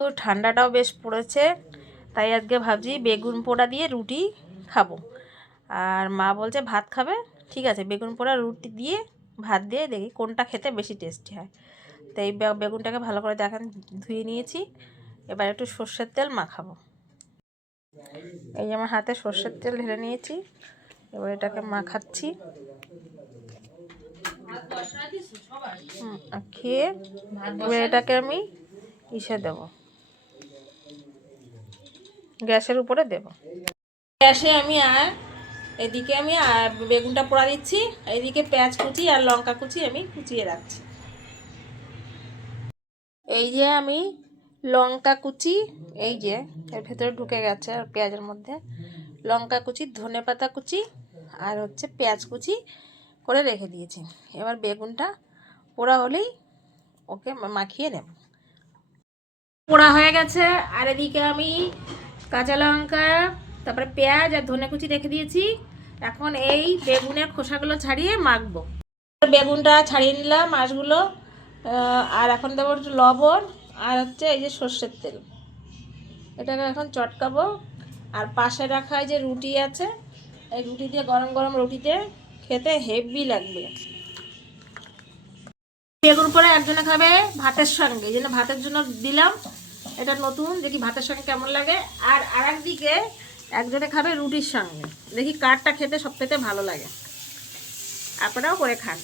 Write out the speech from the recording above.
তো ঠান্ডাটাও বেশ পড়েছে, তাই আজকে ভাবছি বেগুন পোড়া দিয়ে রুটি খাবো। আর মা বলছে ভাত খাবে, ঠিক আছে বেগুন পোড়া রুটি দিয়ে ভাত দিয়ে দেখি কোনটা খেতে বেশি টেস্টি হয়। তো এই বেগুনটাকে ভালো করে দেখেন ধুয়ে নিয়েছি, এবার একটু সর্ষের তেল মাখাবো। এই যে আমার হাতে সর্ষের তেল ঢেলে নিয়েছি, এবার এটাকে মাখাচ্ছি। খেয়ে এবার এটাকে আমি ইসে দেবো, গ্যাসের উপরে দেব। গ্যাসে আমি এদিকে আমি বেগুনটা পোড়া দিচ্ছি, এইদিকে পেঁয়াজ কুচি আর লঙ্কা কুচি আমি কুচিয়ে রাখছি। এই যে আমি লঙ্কা কুচি, এই যে এর ভেতরে ঢুকে গেছে আর পেঁয়াজের মধ্যে লঙ্কা কুচি, ধনেপাতা কুচি আর হচ্ছে পেঁয়াজ কুচি করে রেখে দিয়েছি। এবার বেগুনটা পোড়া হলেই ওকে মাখিয়ে নেব। পোড়া হয়ে গেছে, আর এদিকে আমি কাঁচা লঙ্কা তারপরে পেঁয়াজ আর ধনে কুচি রেখে দিয়েছি। এখন এই বেগুনের খোসাগুলো ছাড়িয়ে মাখবো। বেগুনটা ছাড়িয়ে নিলাম মাছগুলো, আর এখন দেবো একটু লবণ আর হচ্ছে এই যে সর্ষের তেল, এটাকে এখন চটকাবো। আর পাশে রাখা যে রুটি আছে, এই রুটি দিয়ে গরম গরম রুটিতে খেতে হেভি লাগবে। বেগুন পোড়া একজনে খাবে ভাতের সঙ্গে, এই জন্য ভাতের জন্য দিলাম। এটা নতুন, দেখি ভাতের সঙ্গে কেমন লাগে। আর আরেকদিকে একজনে খাবে রুটির সঙ্গে, দেখি কারটা খেতে সবথেকে ভালো লাগে। আপনারাও করে খান।